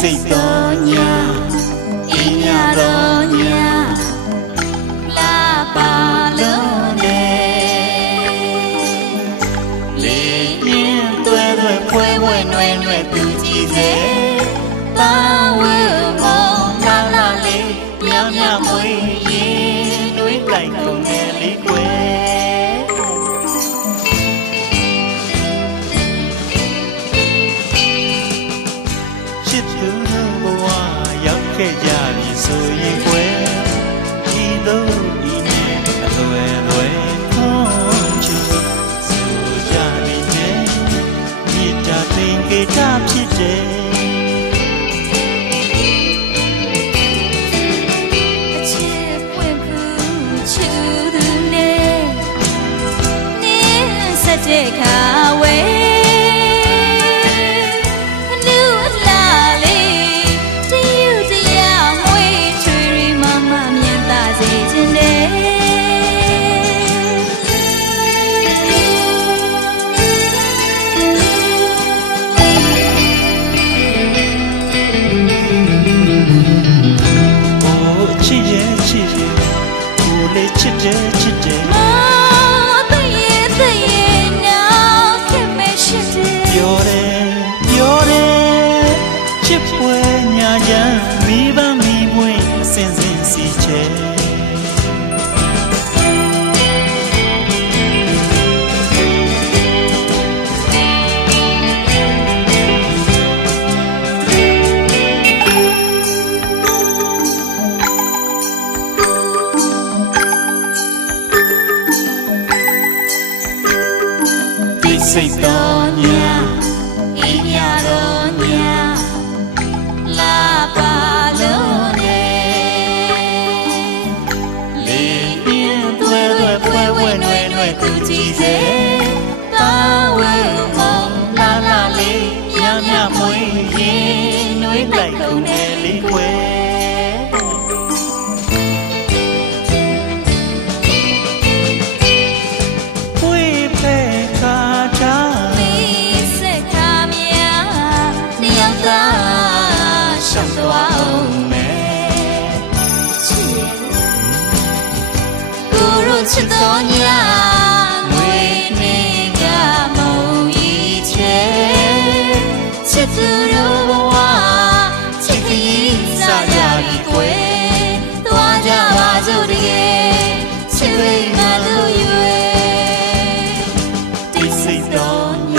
စိတ်တော်ညာအင်းရတော်ညာလာပါလုံးလေလေးပြင်းသွဲသွဲဖွဲဝဲနွယ်နွယ်သူကြည့်စေတာဝဲ ခဲ့ကြပြီဆိုရင်ကွယ်ဒီလို ချစ်တယ်ချစ်တယ်မောတရေတရေနောက်ခင်မရှိတယ်ပြောတယ်ပြောတယ်ချစ်ပွဲညာချမ်းမိဘမိ စိတ်တော်ညာအင်းရတော်ညာလာပါလုံးလေလေးပြင်းသွဲသွဲဖွဲဝဲနွယ်နွယ်သူကြည့်စေတာဝဲမောင်လာလာလေးမြမြမွေးရင်နှွေးလိုက်ကုန်တယ်လေးကွယ် ချစ်သောညငွေနေကမုံကြီးချေချစ်သူတို့ဘဝချစ်ခရင်စားကြပြီကွယ်သွားကြပါစို့တကယ်ချစ်ဝေးငါတို့ရွယ်တိတ်ဆိတ်သော